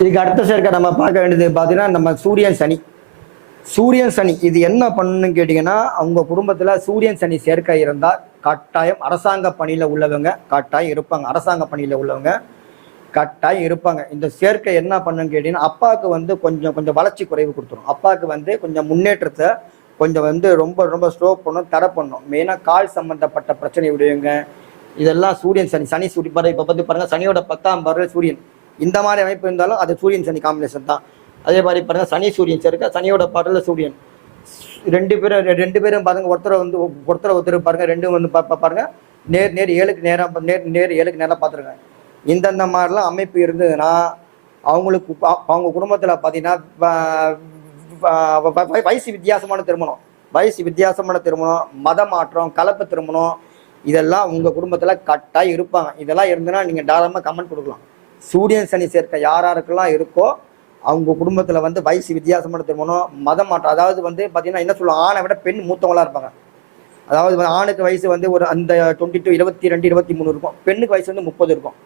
இதுக்கு அடுத்த சேர்க்கை நம்ம பார்க்க வேண்டியது பார்த்தீங்கன்னா நம்ம சூரியன் சனி. சூரியன் சனி இது என்ன பண்ணுன்னு கேட்டிங்கன்னா, அவங்க குடும்பத்தில் சூரியன் சனி சேர்க்கை இருந்தால் கட்டாயம் அரசாங்க பணியில் உள்ளவங்க கட்டாயம் இருப்பாங்க. அரசாங்க பணியில் உள்ளவங்க கட்டாயம் இருப்பாங்க. இந்த சேர்க்கை என்ன பண்ணுன்னு கேட்டிங்கன்னா, அப்பாவுக்கு வந்து கொஞ்சம் கொஞ்சம் வளர்ச்சி குறைவு கொடுத்துரும். அப்பாவுக்கு வந்து கொஞ்சம் முன்னேற்றத்தை கொஞ்சம் வந்து ரொம்ப ரொம்ப ஸ்லோ பண்ணும், தடை பண்ணும். மெயினாக கால் சம்மந்தப்பட்ட பிரச்சனை விடுவீங்க. இதெல்லாம் சூரியன் சனி. சனி சூரிய பாரு, இப்போ வந்து பாருங்கள், சனியோட 10ஆம் பார்வை சூரியன். இந்த மாதிரி அமைப்பு இருந்தாலும் அது சூரியன் சனி காம்பினேஷன் தான். அதே மாதிரி பாருங்க, சனி சூரியன் சேர்க்க, சனியோட பார்வையில் சூரியன். ரெண்டு பேரும் பாருங்க, ஒருத்தர் பாருங்க, ரெண்டும் வந்து பாருங்க நேர் நேர் ஏழுக்கு நேராக பார்த்துருங்க. இந்தந்த மாதிரிலாம் அமைப்பு இருந்ததுன்னா அவங்களுக்கு அவங்க குடும்பத்தில் பார்த்தீங்கன்னா வயசு வித்தியாசமான திருமணம், மத மாற்றம், கலப்பு திருமணம், இதெல்லாம் உங்கள் குடும்பத்தில் கட்டாயம் இருப்பாங்க. இதெல்லாம் இருந்ததுன்னா நீங்கள் தாராளமாக கமெண்ட் கொடுக்கலாம். சூரியன் சனி சேர்க்கை யாராருக்கெல்லாம் இருக்கோ அவங்க குடும்பத்தில் வந்து வயசு வித்தியாசமான திருமணம், மதம் மாற்றம், அதாவது வந்து பார்த்தீங்கன்னா என்ன சொல்லுவோம், ஆணை விட பெண் மூத்தவங்களாக இருப்பாங்க. அதாவது ஆணுக்கு வயசு வந்து ஒரு அந்த 22, 22, 23 இருக்கும், பெண்ணுக்கு வயசு வந்து 30 இருக்கும்.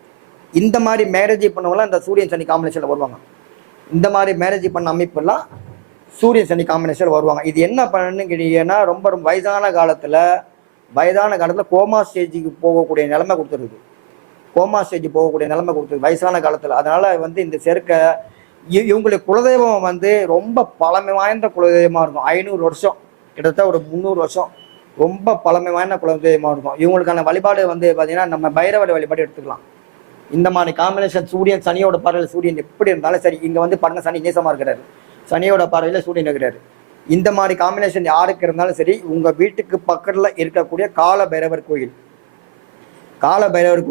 இந்த மாதிரி மேரேஜ் பண்ணவங்களாம் இந்த சூரியன் சனி காம்பினேஷனில் வருவாங்க. இந்த மாதிரி மேரேஜ் பண்ண அமைப்பெல்லாம் சூரியன் சனி காம்பினேஷன் வருவாங்க. இது என்ன பண்ணுன்னு கேட்டீங்கன்னா, ரொம்ப ரொம்ப வயதான காலத்தில் கோமா ஸ்டேஜுக்கு போகக்கூடிய நிலைமை கொடுத்துருது. கோமா ஸ்டேஜ் போகக்கூடிய நிலைமை கொடுத்துருக்கு வயசான காலத்தில். அதனால வந்து இந்த சேர்க்கை இவங்களுடைய குலதெய்வம் வந்து ரொம்ப பழமை வாய்ந்த குலதெய்வமாக இருக்கும். 500 வருஷம், கிட்டத்தட்ட ஒரு 300 வருஷம் ரொம்ப பழமை வாய்ந்த குலதெய்வமாக இருக்கும். இவங்களுக்கான வழிபாடு வந்து பார்த்தீங்கன்னா நம்ம பைரவர் வழிபாடு எடுத்துக்கலாம். இந்த மாதிரி காம்பினேஷன் சூரியன் சனியோட பார்வையில் சூரியன் எப்படி இருந்தாலும் சரி, இங்கே வந்து பாருங்க சனி நேசமாக இருக்கிறாரு, சனியோட பார்வையில் சூரியன் இருக்கிறாரு. இந்த மாதிரி காம்பினேஷன் யாருக்கு இருந்தாலும் சரி, உங்கள் வீட்டுக்கு பக்கத்தில் இருக்கக்கூடிய கால பைரவர்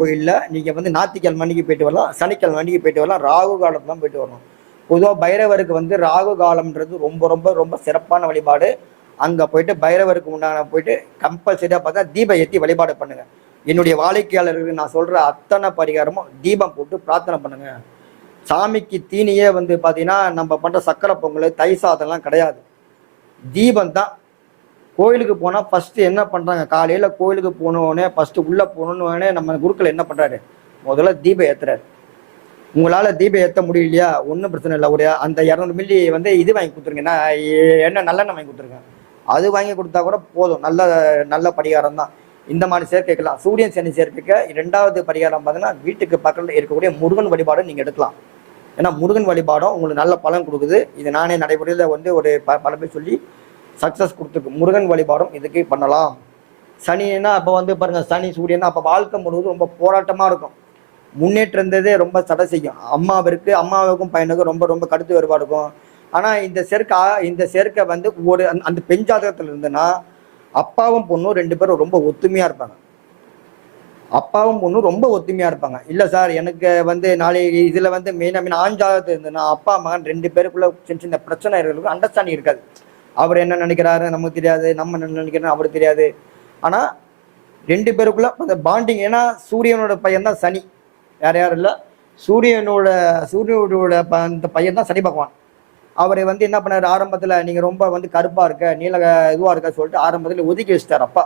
கோயிலில் நீங்கள் வந்து ஞாயிற்றுக்கிழமை அன்னைக்கு போயிட்டு வரலாம், சனிக்கிழமை அன்னைக்கு போயிட்டு வரலாம், ராகு காலத்துல தான் போயிட்டு வரணும். பொதுவாக பைரவருக்கு வந்து ராகு காலம்ன்றது ரொம்ப ரொம்ப ரொம்ப சிறப்பான வழிபாடு. அங்கே போயிட்டு பைரவருக்கு உண்டான போயிட்டு கம்பல்சரியாக பார்த்தா தீபம் ஏற்றி வழிபாடு பண்ணுங்கள். என்னுடைய வாடிக்கையாளருக்கு நான் சொல்கிற அத்தனை பரிகாரமும் தீபம் போட்டு பிரார்த்தனை பண்ணுங்க. சாமிக்கு தீனியே வந்து பார்த்தீங்கன்னா நம்ம பண்ணுற சக்கரை பொங்கல், தை சாதம்லாம் கிடையாது, தீபம் தான். கோயிலுக்கு போனால் ஃபஸ்ட்டு என்ன பண்ணுறாங்க, காலையில் கோயிலுக்கு போனோடனே ஃபஸ்ட்டு உள்ளே போகணுன்னு நம்ம குருக்கள் என்ன பண்ணுறாரு, முதல்ல தீபம் ஏற்றுறாரு. உங்களால் தீபம் ஏற்ற முடியலையா, ஒன்றும் பிரச்சனை இல்லை, ஒரு அந்த 200 மில்லி வந்து இது வாங்கி கொடுத்துருங்க, நான் என்ன நல்லெண்ணெய் வாங்கி கொடுத்துருக்கேன், அது வாங்கி கொடுத்தா கூட போதும். நல்ல பரிகாரம் தான். இந்த மாதிரி சேர்க்கைக்கலாம். சூரியன் சனி சேர்க்கைக்கு 2வது பரிகாரம் பார்த்தீங்கன்னா, வீட்டுக்கு பக்கத்தில் இருக்கக்கூடிய முருகன் வழிபாடும் நீங்கள் எடுக்கலாம். ஏன்னா முருகன் வழிபாடும் உங்களுக்கு நல்ல பலன் கொடுக்குது. இது நானே நடைமுறையில் வந்து ஒரு பல பேர் சொல்லி சக்ஸஸ் கொடுத்துருக்கு. முருகன் வழிபாடும் இதுக்கு பண்ணலாம். சனின்னா அப்போ வந்து பாருங்கள், சனி சூரியன்னா அப்போ வாழ்க்கை முழுவதும் ரொம்ப போராட்டமாக இருக்கும். முன்னேற்றம் இருந்ததே ரொம்ப தடை செய்யும். அம்மாவுக்கும் பையனுக்கும் ரொம்ப ரொம்ப கடுத்து வேறுபாடு இருக்கும். ஆனால் இந்த சேர்க்கை வந்து ஒரு அந்த பெண் ஜாதகத்தில் இருந்துன்னா அப்பாவும் பொண்ணும் 2 பேரும் ரொம்ப ஒத்துமையாக இருப்பாங்க. இல்லை சார் எனக்கு வந்து நாளை இதில் வந்து மெயினாக ஆண் ஜாதகத்தில் இருந்ததுன்னா அப்பா மகன் 2 பேருக்குள்ள சின்ன சின்ன பிரச்சனை இருக்கும், அண்டர்ஸ்டாண்டிங் இருக்காது. அவர் என்ன நினைக்கிறாரு நமக்கு தெரியாது, நம்ம என்ன நினைக்கிறோம் அவருக்கு தெரியாது. ஆனால் 2 பேருக்குள்ள அந்த பாண்டிங். ஏன்னா சூரியனோட பையன் தான் சனி, யாரும் இல்லை. சூரியனோட அந்த பையன் தான் சனி பகவான். அவர் வந்து என்ன பண்ணார், ஆரம்பத்தில் நீங்கள் ரொம்ப வந்து கருப்பாக இருக்க, நீல இதுவாக இருக்க சொல்லிட்டு ஆரம்பத்தில் ஒதுக்கி வச்சிட்டார் அப்பா.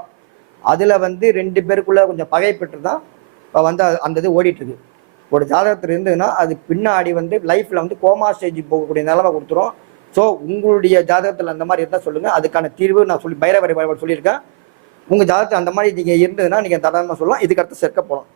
அதில் வந்து 2 பேருக்குள்ளே கொஞ்சம் பகை பெற்று தான் இப்போ வந்து அந்த இது ஓடிட்டுருக்கு. ஒரு ஜாதகத்தில் இருந்ததுன்னா அது பின்னாடி வந்து லைஃப்பில் வந்து கோமா ஸ்டேஜ் போகக்கூடிய நிலைமை கொடுத்துரும். ஸோ உங்களுடைய ஜாதகத்தில் அந்த மாதிரி இருந்தால் சொல்லுங்கள், அதுக்கான தீர்வு நான் பைரவர் சொல்லியிருக்கேன். உங்கள் ஜாதகத்தில் அந்த மாதிரி நீங்கள் இருந்ததுன்னா நீங்கள் தாராளமாக சொல்லலாம். இதுக்கு அடுத்து சேர்க்க போகலாம்.